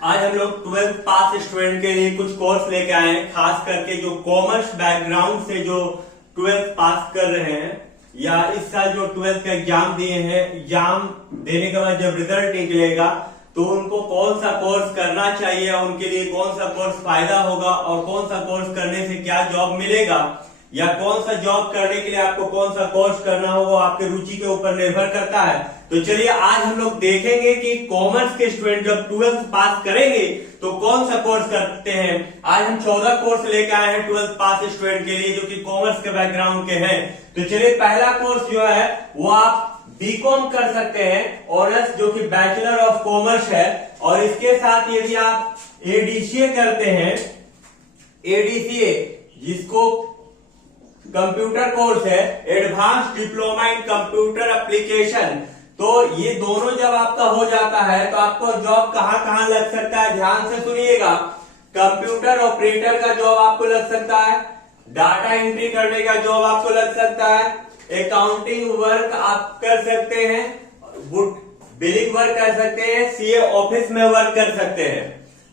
आज हम लोग 12th पास स्टूडेंट के लिए कुछ कोर्स लेके आए हैं, खास करके जो कॉमर्स बैकग्राउंड से जो 12th पास कर रहे हैं या इस साल जो 12th का एग्जाम दिए हैं, एग्जाम देने के बाद जब रिजल्ट निकलेगा तो उनको कौन सा कोर्स करना चाहिए, उनके लिए कौन सा कोर्स फायदा होगा और कौन सा कोर्स करने से क्या जॉब मिलेगा या कौन सा जॉब करने के लिए आपको कौन सा कोर्स करना होगा, आपके रुचि के ऊपर निर्भर करता है। तो चलिए आज हम लोग देखेंगे कि कॉमर्स के स्टूडेंट जब 12th पास करेंगे तो कौन सा कोर्स करते हैं। आज हम 14 कोर्स लेकर आए हैं 12th पास स्टूडेंट के लिए जो कि कॉमर्स के बैकग्राउंड के हैं। तो चलिए पहला कोर्स जो है वो आप बीकॉम कर सकते हैं, ऑनर्स जो कि बैचलर ऑफ कॉमर्स है। और इसके साथ यदि आप एडीसीए करते हैं, एडीसीए जिसको कंप्यूटर कोर्स है, advance diploma in computer application, तो ये दोनों जब आपका हो जाता है तो आपको जॉब कहां कहां लग सकता है, ध्यान से सुनिएगा। कंप्यूटर ऑपरेटर का जॉब आपको लग सकता है, डाटा एंट्री करने का जॉब आपको लग सकता है, अकाउंटिंग वर्क आप कर सकते हैं, बिलिंग वर्क कर सकते हैं, सीए ऑफिस में वर्क कर सकते हैं।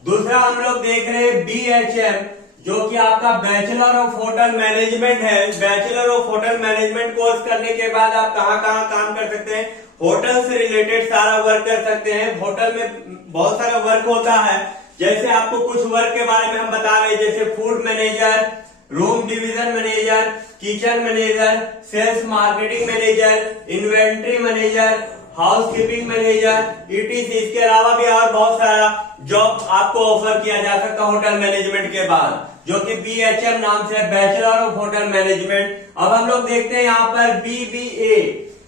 दूसरा हम लोग देख रहे हैं बीएचएम जो कि आपका बैचलर ऑफ होटल मैनेजमेंट है। Bachelor of hotel management course करने के बाद आप कहां कहां काम कर सकते हैं, होटल से रिलेटेड सारा वर्क कर सकते हैं। होटल में बहुत सारा वर्क होता है, जैसे आपको कुछ वर्क के बारे में हम बता रहे हैं, जैसे food manager, room division manager, kitchen manager, sales marketing manager, inventory manager, housekeeping manager etc. इसके अलावा भी और बहुत सारा जॉब आपको ऑफर किया जा सकता है होटल मैनेजमेंट के बाद, जो कि बीएचएम नाम से, बैचलर ऑफ होटल मैनेजमेंट। अब हम लोग देखते हैं यहाँ पर बीबीए।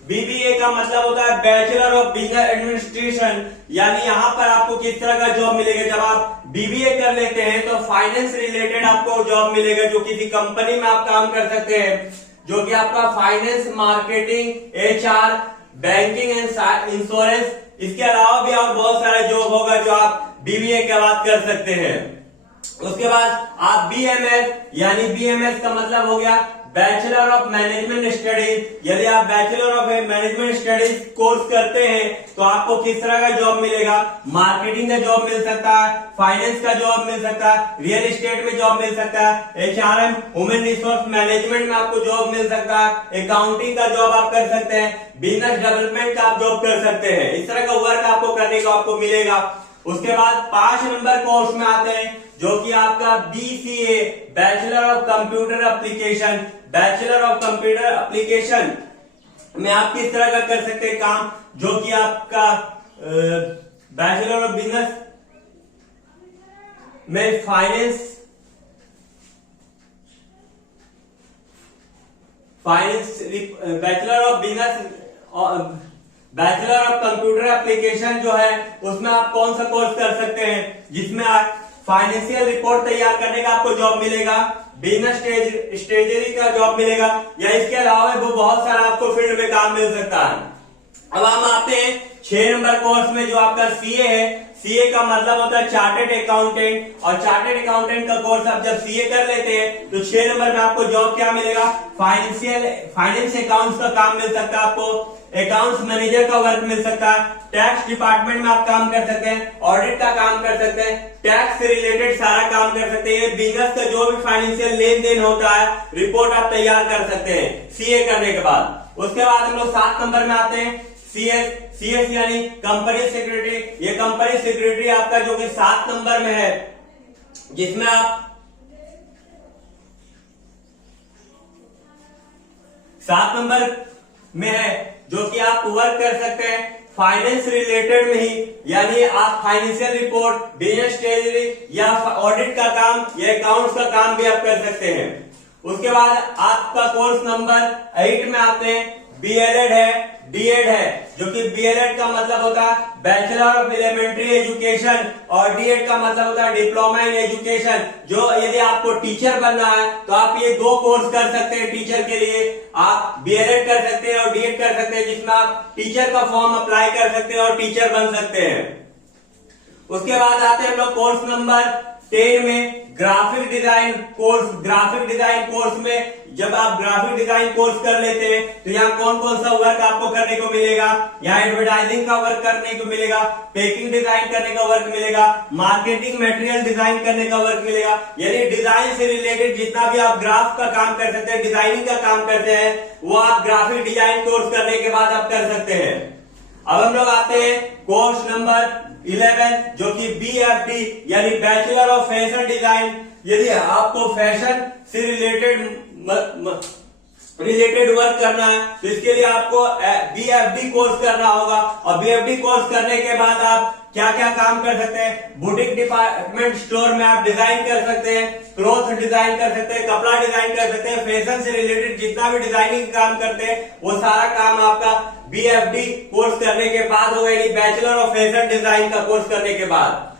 बीबीए का मतलब होता है बैचलर ऑफ बिजनेस एडमिनिस्ट्रेशन, यानी यहाँ पर आपको किस तरह का जॉब मिलेगा। जब आप बीबीए कर लेते हैं तो फाइनेंस रिलेटेड आपको जॉब मिलेगा, जो किसी कंपनी में आप काम कर सकते हैं, जो कि आपका finance, marketing, HR, banking and insurance. इसके अलावा भी और बहुत सारा जॉब होगा जो आप बीबीए के बाद कर सकते हैं। उसके बाद आप बीएमएस, यानी बीएमएस का मतलब हो गया बैचलर ऑफ मैनेजमेंट स्टडीज। यदि आप bachelor of management studies course करते हैं तो आपको किस तरह का जॉब मिलेगा, मार्केटिंग का जॉब मिल सकता है, फाइनेंस का जॉब मिल सकता है, रियल एस्टेट में जॉब मिल सकता है, एचआरएम ह्यूमन रिसोर्स मैनेजमेंट में आपको जॉब मिल सकता है, अकाउंटिंग का जॉब आप कर सकते हैं, बिजनेस डेवलपमेंट का आप जॉब कर सकते हैं। इस तरह का वर्क आपको करने का आपको मिलेगा। उसके बाद 5 नंबर कोर्स में आते हैं जो कि आपका BCA, bachelor of computer application. Bachelor of computer application में आप किस तरह का कर सकते हैं काम, जो कि आपका बैचलर ऑफ बिजनेस में finance, bachelor of business, bachelor of computer application जो है उसमें आप कौन सा कोर्स कर सकते हैं, जिसमें आप फाइनेंशियल रिपोर्ट तैयार करने का आपको जॉब मिलेगा, बिजनेस स्ट्रेटेजी का जॉब मिलेगा, या इसके अलावा वो बहुत सारा आपको फील्ड में काम मिल सकता है। अब हम आते हैं 6 नंबर कोर्स में जो आपका सीए है। सीए का मतलब होता है चार्टेड अकाउंटेंट, और चार्टेड अकाउंटेंट का कोर्स आप जब सीए कर लेते हैं तो 6 नंबर में आपको जॉब क्या मिलेगा, फाइनेंस अकाउंट्स का काम मिल सकता है, आपको अकाउंट्स मैनेजर का वर्क मिल सकता है, टैक्स डिपार्टमेंट में आप काम कर सकते हैं, ऑडिट का काम कर सकते हैं, टैक्स से रिलेटेड सारा काम कर सकते हैं। बिजनेस का जो भी फाइनेंशियल लेन देन होता है रिपोर्ट आप तैयार कर सकते हैं सीए करने के बाद। उसके बाद हम लोग 7 नंबर में आते हैं सीएस यानी कंपनी सेक्रेटरी। ये कंपनी सेक्रेटरी आपका जो कि 7 नंबर में है, जिसमें आप 7 नंबर में है जो कि आप वर्क कर सकते हैं फाइनेंस रिलेटेड में ही, यानी आप फाइनेंशियल रिपोर्ट, बिजनेस स्ट्रेटजी या ऑडिट का काम या अकाउंट्स का काम भी आप कर सकते हैं। उसके बाद आपका कोर्स नंबर 8 में आते हैं, बीएलएड है, डीएड है, जो कि बीएलएड का मतलब होता है बैचलर ऑफ एलिमेंट्री एजुकेशन और डीएड का मतलब होता है डिप्लोमा इन एजुकेशन। जो यदि आपको टीचर बनना है तो आप ये 2 कोर्स कर सकते हैं टीचर के लिए, आप बीएलएड कर सकते हैं और डीएड कर सकते हैं, जिसमें आप टीचर का फॉर्म अप्लाई कर सकते हैं और टीचर बन सकते हैं। उसके बाद आते हैं हम लोग कोर्स नंबर 10 में ग्राफिक डिजाइन कोर्स में जब आप ग्राफिक डिजाइन कोर्स कर लेते हैं तो यहाँ कौन कौन सा वर्क आपको करने को मिलेगा। यहाँ एडवर्टाइजिंग का वर्क करने को मिलेगा, पैकिंग डिजाइन करने का वर्क मिलेगा, मार्केटिंग मटेरियल डिजाइन करने का वर्क मिलेगा। यानी डिजाइन से रिलेटेड जितना भी आप ग्राफ का काम कर सकते हैं, डिजाइनिंग का काम करते हैं, वो आप ग्राफिक डिजाइन कोर्स करने के बाद आप कर सकते हैं। अब हम लोग आते हैं कोर्स नंबर 11 जो कि BFD यानी बैचलर ऑफ फैशन डिजाइन। यदि आपको फैशन से रिलेटेड वर्क करना है तो इसके लिए आपको BFD कोर्स करना होगा। और BFD कोर्स करने के बाद आप क्या क्या काम कर सकते हैं, बुटीक डिपार्टमेंट स्टोर में आप डिजाइन कर सकते हैं, क्लॉथ डिजाइन कर सकते हैं, कपड़ा डिजाइन कर सकते हैं, फैशन से रिलेटेड जितना भी डिजाइनिंग काम करते हैं वो सारा काम आपका BFD कोर्स करने के बाद होगा, यानी बैचलर ऑफ फैशन डिजाइन का कोर्स करने के बाद।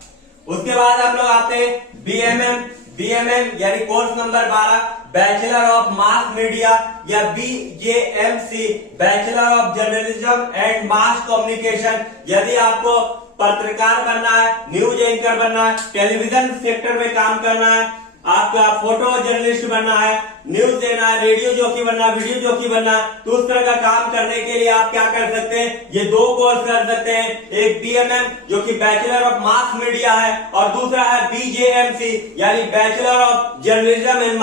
उसके बाद हम लोग आते हैं BMM यानी course number 12 bachelor of mass media या BJMC bachelor of journalism and mass communication. यदि आपको पत्रकार बनना है, न्यूज एंकर बनना है, टेलीविजन सेक्टर में काम करना है, आपका फोटो जर्नलिस्ट बनना है, न्यूज देना है, रेडियो जॉकी बनना है, वीडियो जॉकी बनना है, तो उस तरह का काम करने के लिए आप क्या कर सकते हैं, ये दो कोर्स कर सकते हैं। एक BMM जो कि बैचलर ऑफ मास मीडिया है और दूसरा है BJMC यानी bachelor of journalism and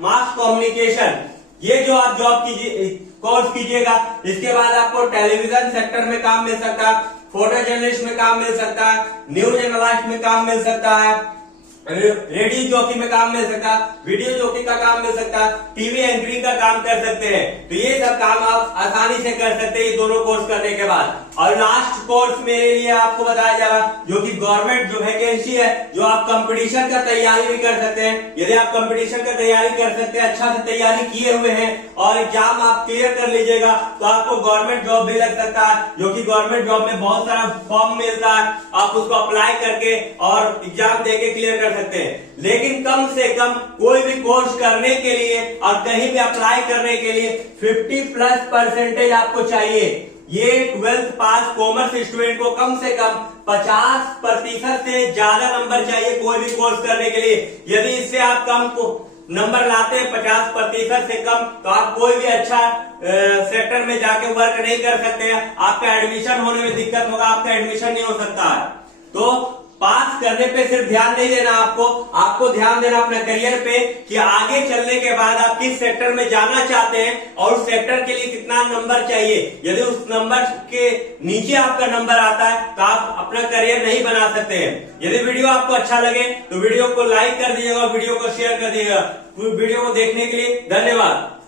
mass communication. ये जो आप कोर्स कीजिएगा इसके बाद आपको टेलीविजन सेक्टर में काम मिल सकता है, फोटो जर्नलिस्ट में काम मिल सकता है, न्यूज एनालिस्ट में काम मिल सकता है, रेडियो जॉकी में काम मिल सकता है, वीडियो जॉकी का काम मिल सकता है, टीवी एंकरिंग का काम कर सकते हैं। तो ये सब काम आप आसानी से कर सकते हैं ये दोनों कोर्स करने के बाद। और लास्ट कोर्स मेरे लिए आपको बताया जा रहा जो कि गवर्नमेंट जो वैकेंसी है, जो आप कंपटीशन का तैयारी भी कर सकते हैं। यदि आप कंपटीशन का तैयारी कर सकते हैं, अच्छा से तैयारी किए हुए हैं और एग्जाम आप क्लियर कर लीजिएगा तो आपको गवर्नमेंट जॉब भी लग सकता है, जो कि गवर्नमेंट जॉब में बहुत सारा फॉर्म मिलता है, आप उसको अप्लाई करके और एग्जाम देके क्लियर कर सकते हैं। लेकिन कम से कम कोई भी कोर्स करने के लिए और कहीं भी अप्लाई करने के लिए 50+ % आपको चाहिए। ये 12th पास कॉमर्स स्टूडेंट को कम से कम 50% से ज्यादा नंबर चाहिए कोई भी कोर्स करने के लिए। यदि इससे आप कम नंबर लाते हैं 50% से कम तो आप कोई भी अच्छा सेक्टर में जाके वर्क नहीं कर सकते हैं, आपका एडमिशन होने में दिक्कत होगा, आपका एडमिशन नहीं हो सकता है। तो पास करने पे सिर्फ ध्यान नहीं देना, आपको ध्यान देना अपने करियर पे कि आगे चलने के बाद आप किस सेक्टर में जाना चाहते हैं और उस सेक्टर के लिए कितना नंबर चाहिए। यदि उस नंबर के नीचे आपका नंबर आता है तो आप अपना करियर नहीं बना सकते हैं। यदि वीडियो आपको अच्छा लगे तो वीडियो को लाइक कर दीजिएगा, वीडियो को शेयर कर दीजिएगा। वीडियो को देखने के लिए धन्यवाद।